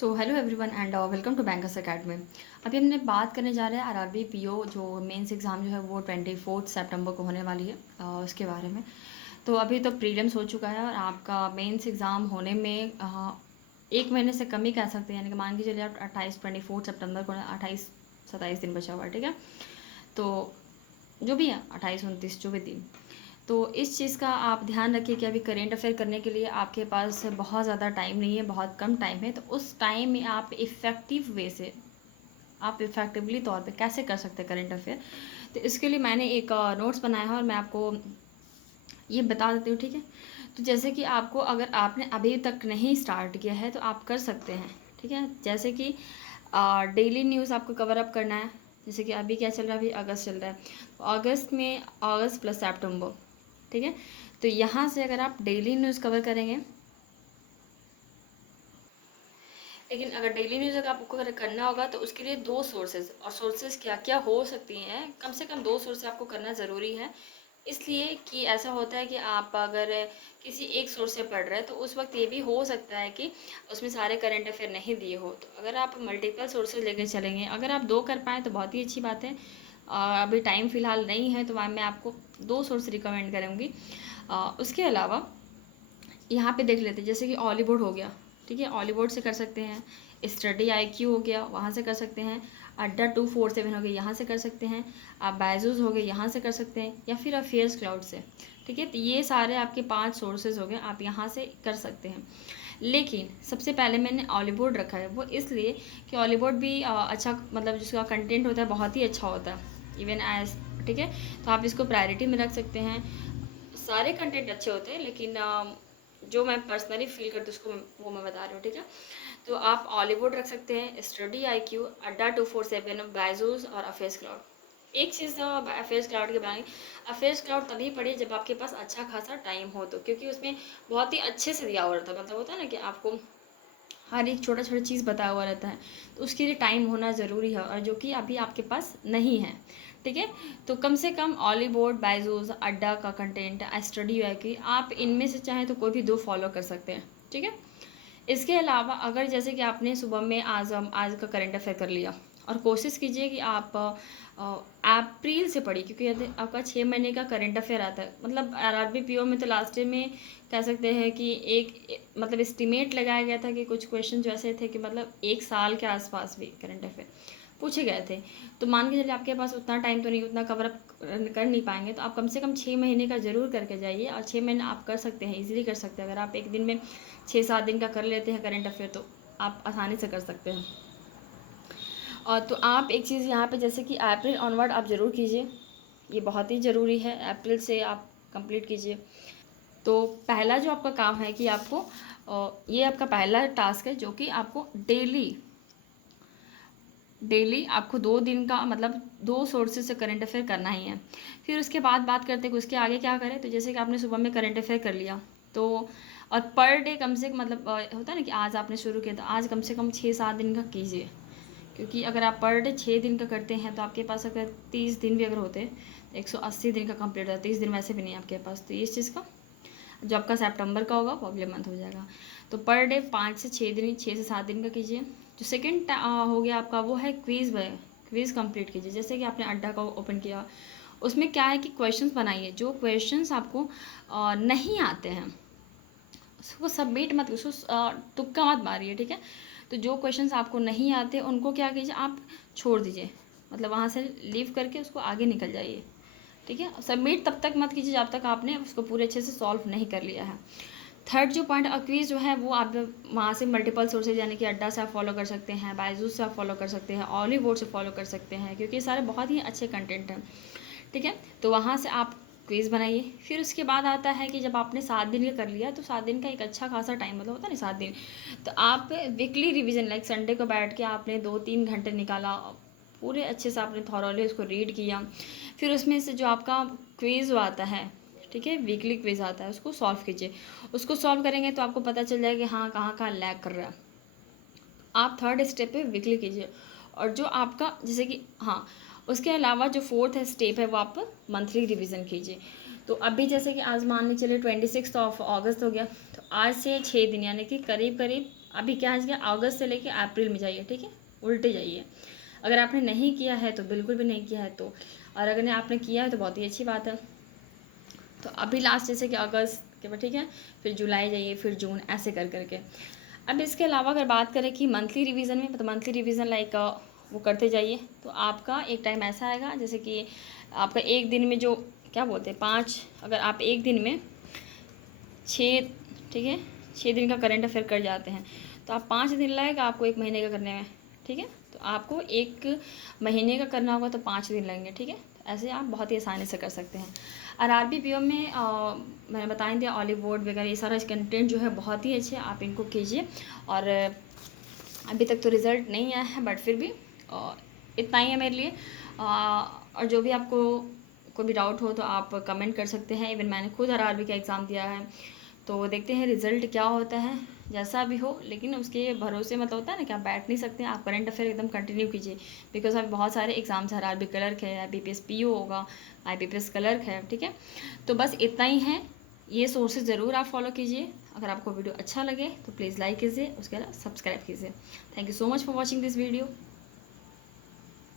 So hello everyone and welcome to bankers academy. अभी हमने बात करने जा रहे हैं आरआरबी पीओ जो मेंस एग्ज़ाम जो है वो 24 सितंबर को होने वाली है उसके बारे में। तो अभी तो प्रीलिम्स हो चुका है और आपका मेंस एग्ज़ाम होने में एक महीने से कम ही कह सकते हैं, यानी कि मान के चलिए आप 24 सितंबर को 28-27 दिन बचा हुआ है, ठीक है। तो जो भी है 28-29 जो भी दिन, तो इस चीज़ का आप ध्यान रखिए कि अभी करेंट अफेयर करने के लिए आपके पास बहुत ज़्यादा टाइम नहीं है, बहुत कम टाइम है। तो उस टाइम में आप इफ़ेक्टिव वे से आप इफ़ेक्टिवली तौर पे कैसे कर सकते हैं करेंट अफेयर। तो इसके लिए मैंने एक नोट्स बनाया है और मैं आपको ये बता देती हूँ, ठीक है। तो जैसे कि आपको अगर आपने अभी तक नहीं स्टार्ट किया है तो आप कर सकते हैं, ठीक है। जैसे कि डेली न्यूज़ आपको कवर अप करना है। जैसे कि अभी क्या चल रहा है, अभी अगस्त चल रहा है, तो अगस्त में अगस्त प्लस सितंबर, ठीक है। तो यहाँ से अगर आप डेली न्यूज़ कवर करेंगे, लेकिन अगर डेली न्यूज़ अगर आपको अगर करना होगा तो उसके लिए दो सोर्सेज, और सोर्सेज क्या क्या हो सकती हैं, कम से कम दो सोर्स आपको करना ज़रूरी है। इसलिए कि ऐसा होता है कि आप अगर किसी एक सोर्स से पढ़ रहे हैं तो उस वक्त ये भी हो सकता है कि उसमें सारे करंट अफेयर नहीं दिए हो। तो अगर आप मल्टीपल सोर्सेज लेकर चलेंगे, अगर आप दो कर पाएँ तो बहुत ही अच्छी बात है। अभी टाइम फ़िलहाल नहीं है तो मैं आपको दो सोर्स रिकमेंड करूँगी। उसके अलावा यहाँ पे देख लेते हैं, जैसे कि ऑलीवुड हो गया, ठीक है, ऑलीवुड से कर सकते हैं। स्टडी आईक्यू हो गया, वहाँ से कर सकते हैं। अड्डा 247 हो गया, यहाँ से कर सकते हैं। आप बायजूस हो गए, यहाँ से कर सकते हैं, या फिर अफेयर्स क्लाउड से, ठीक है। तो ये सारे आपके 5 सोर्सेज हो गए, आप यहाँ से कर सकते हैं। लेकिन सबसे पहले मैंने ऑलीवुड रखा है, वो इसलिए कि ऑलीवुड भी अच्छा, मतलब जिसका कंटेंट होता है बहुत ही अच्छा होता है, इवन एज, ठीक है। तो आप इसको प्रायोरिटी में रख सकते हैं। सारे कंटेंट अच्छे होते हैं, लेकिन जो मैं पर्सनली फील करती हूँ उसको वो मैं बता रही हूँ, ठीक है। तो आप हॉलीवुड रख सकते हैं, स्टडी आईक्यू, अड्डा 247, बायजूस और अफेयर्स क्लाउड। एक चीज़ अफेयर्स क्लाउड के बारे में, अफेयर्स क्लाउड तभी पढ़िए जब आपके पास अच्छा खासा टाइम हो, तो क्योंकि उसमें बहुत ही अच्छे से दिया हुआ रहता है, मतलब होता है ना कि आपको हर एक छोटा छोटा चीज़ बताया हुआ रहता है। तो उसके लिए टाइम होना ज़रूरी है, और जो कि अभी आपके पास नहीं है, ठीक है। तो कम से कम ऑलीवुड, बायजूस, अड्डा का कंटेंट, स्टडी है कि आप इनमें से चाहें तो कोई भी दो फॉलो कर सकते हैं, ठीक है। इसके अलावा अगर जैसे कि आपने सुबह में आज का करंट अफेयर कर लिया, और कोशिश कीजिए कि आप अप्रैल से पढ़िए, क्योंकि यदि आपका 6 महीने का करंट अफेयर आता है, मतलब आरआरबी पीओ में तो लास्ट ईयर में कह सकते हैं कि मतलब एस्टिमेट लगाया गया था कि कुछ क्वेश्चन जो ऐसे थे कि मतलब 1 साल के आसपास भी करंट अफेयर पूछे गए थे। तो मान के चलिए आपके पास उतना टाइम तो नहीं, उतना कवर अप कर नहीं पाएंगे, तो आप कम से कम 6 महीने का ज़रूर करके जाइए, और 6 महीने आप कर सकते हैं, इजीली कर सकते हैं। अगर आप एक दिन में 6-7 दिन का कर लेते हैं करंट अफेयर तो आप आसानी से कर सकते हैं। और तो आप एक चीज़ यहाँ पे, जैसे कि अप्रैल ऑनवर्ड आप ज़रूर कीजिए, ये बहुत ही ज़रूरी है, अप्रैल से आप कंप्लीट कीजिए। तो पहला जो आपका काम है कि आपको ये आपका पहला टास्क है, जो कि आपको डेली डेली आपको 2 दिन का, मतलब 2 सोर्सेज से करंट अफेयर करना ही है। फिर उसके बाद बात करते हैं कि उसके आगे क्या करें। तो जैसे कि आपने सुबह में करंट अफेयर कर लिया, तो और पर डे कम से कम, मतलब होता है ना कि आज आपने शुरू किया तो आज कम से कम 6-7 दिन का कीजिए, क्योंकि अगर आप पर डे 6 दिन का करते हैं तो आपके पास अगर 30 दिन भी अगर होते हैं तो 180 दिन का कंप्लीट होता है। 30 दिन वैसे भी नहीं आपके पास, तो इस चीज़ का जो आपका सितंबर का होगा वो अगले मंथ हो जाएगा। तो पर डे 5 से 6 दिन, 6 से 7 दिन का कीजिए। जो सेकेंड हो गया आपका, वो है क्विज़। क्विज़ कंप्लीट कीजिए। जैसे कि आपने अड्डा का ओपन किया, उसमें क्या है कि क्वेश्चंस बनाइए। जो क्वेश्चंस आपको नहीं आते हैं उसको सबमिट मत, उसको तुक्का मत मारिए, ठीक है। तो जो क्वेश्चंस आपको नहीं आते उनको क्या कीजिए, आप छोड़ दीजिए, मतलब वहाँ से लीव करके उसको आगे निकल जाइए, ठीक है। सबमिट तब तक मत कीजिए जब तक आपने उसको पूरे अच्छे से सॉल्व नहीं कर लिया है। थर्ड जो पॉइंट, क्विज जो है वो आप वहाँ से मल्टीपल सोर्सेज, यानी कि अड्डा से आप फॉलो कर सकते हैं, बायजूस से आप फॉलो कर सकते हैं, ऑलीवुड से फॉलो कर सकते हैं, क्योंकि ये सारे बहुत ही अच्छे कंटेंट हैं, ठीक है। तो वहाँ से आप क्विज़ बनाइए। फिर उसके बाद आता है कि जब आपने 7 दिन का कर लिया तो 7 दिन का एक अच्छा खासा टाइम, मतलब होता है ना 7 दिन, तो आप वीकली रिवीजन, लाइक संडे को बैठ के आपने 2-3 घंटे निकाला, पूरे अच्छे से आपने थॉरली उसको रीड किया। फिर उसमें से जो आपका क्विज़ आता है, ठीक है, वीकली क्विज़ आता है, उसको सॉल्व कीजिए। उसको सॉल्व करेंगे तो आपको पता चल जाएगा कि हाँ कहाँ कहाँ लैग कर रहा है। आप थर्ड स्टेप पे वीकली कीजिए। और जो आपका जैसे कि हाँ, उसके अलावा जो फोर्थ स्टेप है वो आप मंथली रिवीजन कीजिए। तो अभी जैसे कि आज मान लीजिए चलिए 26 ऑफ अगस्त हो गया, तो आज से 6 दिन, यानी कि करीब करीब अभी क्या है कि अगस्त से लेके अप्रैल में जाइए, ठीक है, उल्टे जाइए। अगर आपने नहीं किया है तो बिल्कुल भी नहीं किया है तो, और अगर आपने किया है तो बहुत ही अच्छी बात है। तो अभी लास्ट जैसे कि अगस्त के बाद, ठीक है, फिर जुलाई जाइए, फिर जून, ऐसे कर करके। अब इसके अलावा अगर बात करें कि मंथली रिवीजन में, तो मंथली रिवीजन लाइक वो करते जाइए। तो आपका एक टाइम ऐसा आएगा जैसे कि आपका एक दिन में जो क्या बोलते हैं 5, अगर आप एक दिन में 6, ठीक है, 6 दिन का करंट अफेयर कर जाते हैं, तो आप 5 दिन लगेगा आपको एक महीने का करने में, ठीक है। तो आपको एक महीने का करना होगा तो 5 दिन लगेंगे, ठीक है। तो ऐसे आप बहुत ही आसानी से कर सकते हैं। और आरबी पीओ में मैंने बता दिया, ऑलिव बोर्ड वगैरह ये सारा कंटेंट जो है बहुत ही अच्छे, आप इनको कीजिए। और अभी तक तो रिज़ल्ट नहीं आया है, बट फिर भी इतना ही है मेरे लिए। और जो भी आपको कोई भी डाउट हो तो आप कमेंट कर सकते हैं। इवन मैंने खुद आरआरबी का एग्ज़ाम दिया है, तो देखते हैं रिज़ल्ट क्या होता है, जैसा भी हो। लेकिन उसके भरोसे मतलब होता है ना कि आप बैठ नहीं सकते हैं, आप करंट अफेयर एकदम कंटिन्यू कीजिए। बिकॉज अभी बहुत सारे एग्ज़ाम्स हैं, आरआरबी क्लर्क है, IBPS PO होगा, IBPS क्लर्क है, ठीक है। तो बस इतना ही है, ये सोर्सेज ज़रूर आप फॉलो कीजिए। अगर आपको वीडियो अच्छा लगे तो प्लीज़ लाइक कीजिए, उसके अलावा सब्सक्राइब कीजिए। Thank you so much for watching this video.